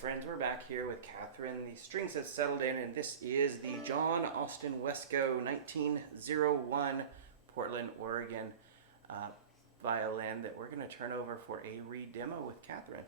friends, we're back here with Catherine. The strings have settled in, and this is the John Austin Wesco 1901 Portland, Oregon violin that we're going to turn over for a re-demo with Catherine.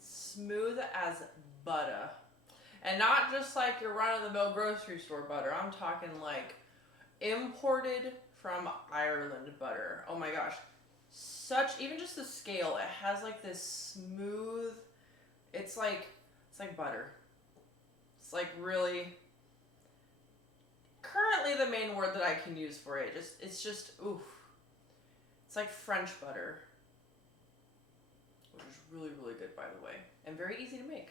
Smooth as butter. And not just like your run-of-the-mill grocery store butter. I'm talking like imported from Ireland butter. Oh my gosh. Even just the scale, it has like this smooth, it's like butter. It's like really, currently the main word that I can use for it. It's just, oof. It's like French butter. Which is really, really good, by the way. And very easy to make.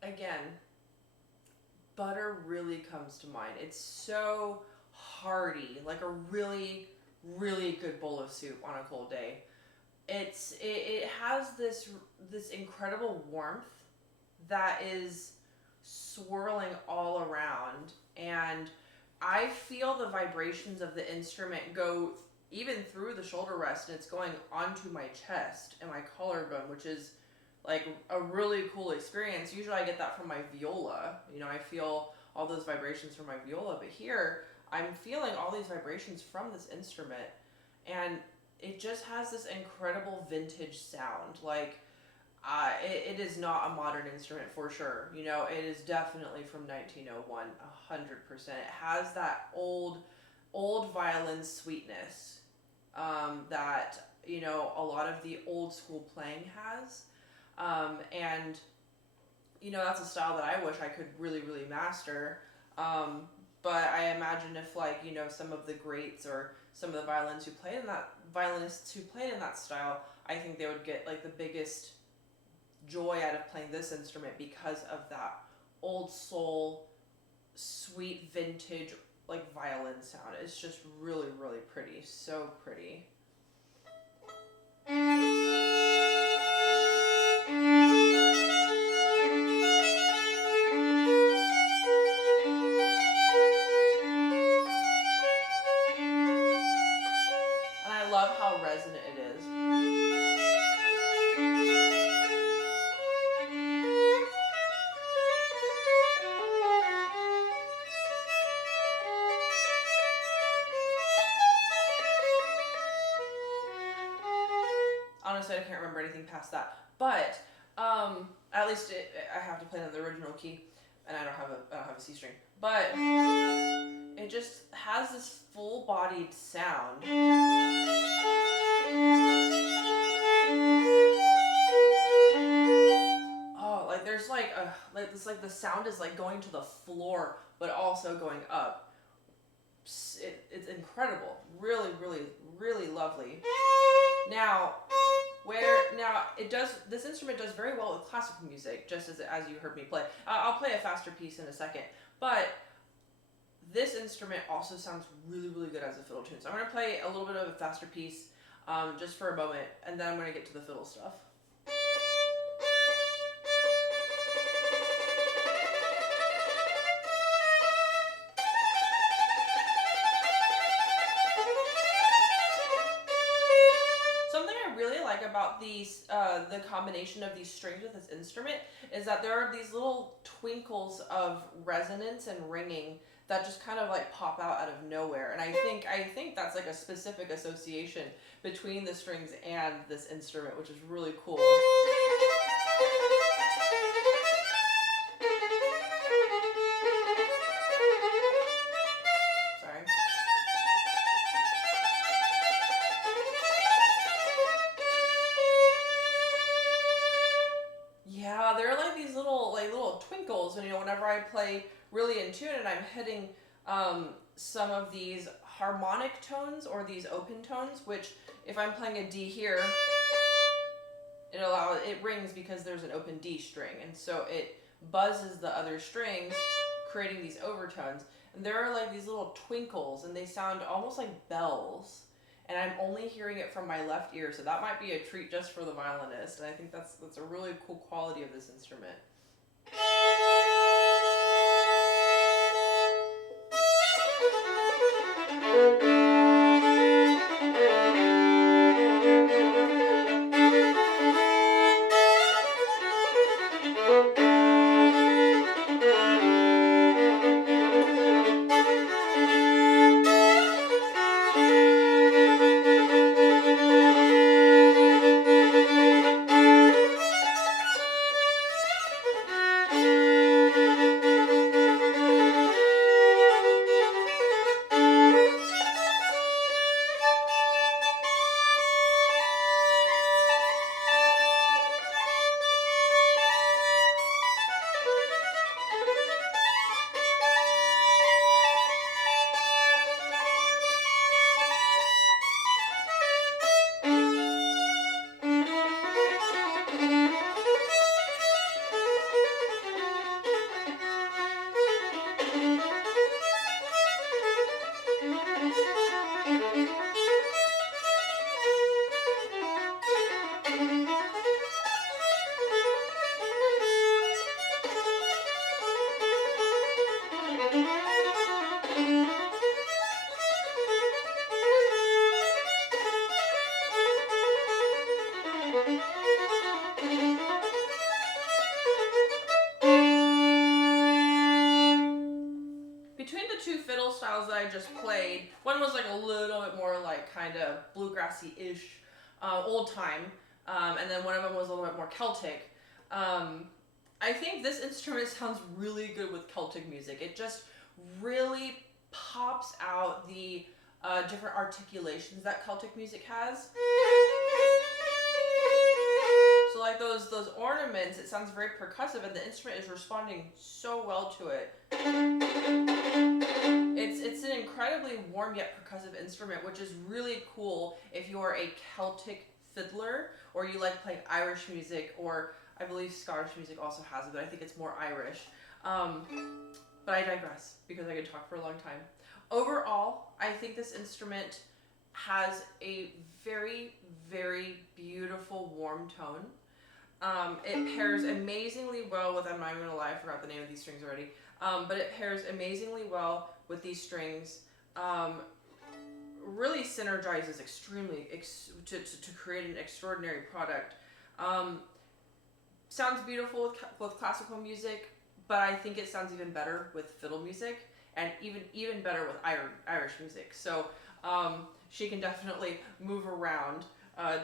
Again, butter really comes to mind. It's so hearty, like a really, really good bowl of soup on a cold day. It has this incredible warmth that is swirling all around, and I feel the vibrations of the instrument go even through the shoulder rest, and it's going onto my chest and my collarbone, which is like a really cool experience. Usually I get that from my viola. You know, I feel all those vibrations from my viola, but here I'm feeling all these vibrations from this instrument, and it just has this incredible vintage sound. Like, it is not a modern instrument for sure. You know, it is definitely from 1901, 100%. It has that old violin sweetness that, you know, a lot of the old school playing has. And, you know, that's a style that I wish I could really, really master. But I imagine if, like, you know, some of the greats or some of the violinists who played in that style, I think they would get, like, the biggest joy out of playing this instrument because of that old soul, sweet, vintage, like, violin sound. It's just really, really pretty. So pretty. Love how resonant it is. Honestly, I can't remember anything past that, but at least I have to play it in the original key, and I don't have a C string. But it just has this full-bodied sound. Oh, like there's like a like this like the sound is like going to the floor, but also going up. It's incredible. Really, really, really lovely. Now, this instrument does very well with classical music, just as you heard me play. I'll play a faster piece in a second, but this instrument also sounds really, really good as a fiddle tune. So I'm going to play a little bit of a faster piece just for a moment, and then I'm going to get to the fiddle stuff. About these the combination of these strings with this instrument is that there are these little twinkles of resonance and ringing that just kind of like pop out of nowhere, and I think that's like a specific association between the strings and this instrument, which is really cool. Twinkles, and whenever I play really in tune and I'm hitting some of these harmonic tones or these open tones, which if I'm playing a D here, it rings because there's an open D string, and so it buzzes the other strings, creating these overtones. And there are like these little twinkles, and they sound almost like bells. And I'm only hearing it from my left ear, so that might be a treat just for the violinist. And I think that's a really cool quality of this instrument. Styles that I just played, one was like a little bit more like kind of bluegrassy-ish, old time, and then one of them was a little bit more Celtic. I think this instrument sounds really good with Celtic music. It just really pops out the different articulations that Celtic music has. So like those ornaments, it sounds very percussive, and the instrument is responding so well to it. It's an incredibly warm yet percussive instrument, which is really cool if you're a Celtic fiddler or you like playing Irish music, or I believe Scottish music also has it, but I think it's more Irish. But I digress because I could talk for a long time. Overall, I think this instrument has a very, very beautiful warm tone. It pairs amazingly well with, I'm not even gonna lie, I forgot the name of these strings already, but it pairs amazingly well with these strings. Really synergizes extremely to create an extraordinary product. Sounds beautiful with classical music, but I think it sounds even better with fiddle music, and even better with Irish music. So she can definitely move around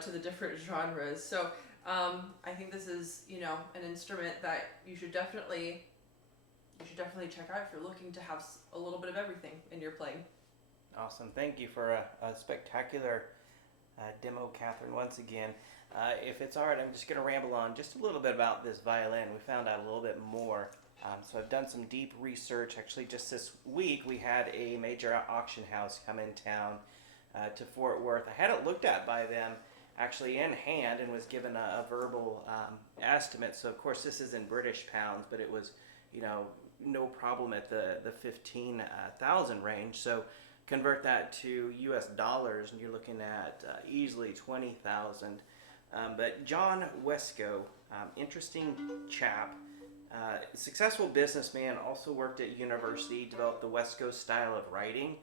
to the different genres. So I think this is, an instrument that you should definitely you should definitely check out if you're looking to have a little bit of everything in your playing. Awesome. Thank you for a spectacular demo, Catherine, once again. If it's all right, I'm just going to ramble on just a little bit about this violin. We found out a little bit more. So I've done some deep research. Actually, just this week, we had a major auction house come in town to Fort Worth. I had it looked at by them actually in hand and was given a verbal estimate. So, of course, this is in British pounds, but it was, no problem at the 15,000 range. So convert that to US dollars, and you're looking at easily 20,000. But John Wesco, interesting chap, successful businessman, also worked at university, developed the Wesco style of writing.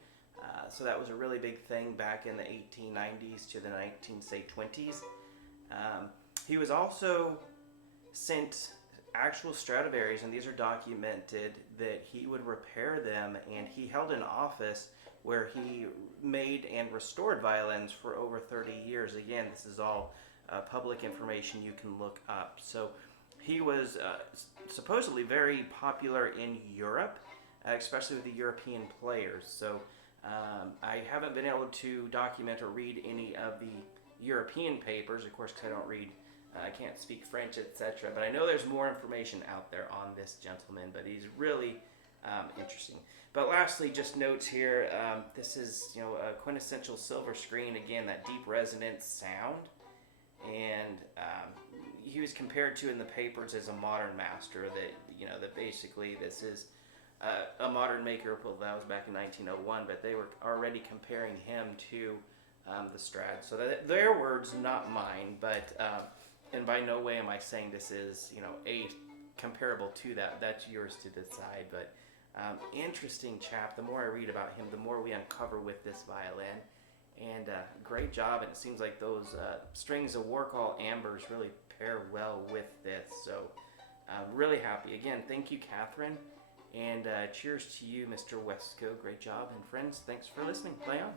So that was a really big thing back in the 1890s to the 1920s. He was also sent actual Stradivarius, and these are documented, that he would repair them, and he held an office where he made and restored violins for over 30 years. Again, this is all public information you can look up. So he was supposedly very popular in Europe, especially with the European players. So I haven't been able to document or read any of the European papers, of course, because I can't speak French, etc. But I know there's more information out there on this gentleman, but he's really interesting. But lastly, just notes here, this is a quintessential silver screen, again, that deep resonance sound. And he was compared to in the papers as a modern master, that basically this is a modern maker. Well, that was back in 1901, but they were already comparing him to the Strad. So their words, not mine, but and by no way am I saying this is a comparable to that. That's yours to decide. But interesting chap. The more I read about him, the more we uncover with this violin. And great job. And it seems like those strings of Warcall ambers really pair well with this. So really happy. Again, thank you, Catherine. And cheers to you, Mr. Wesco. Great job. And friends, thanks for listening. Play on.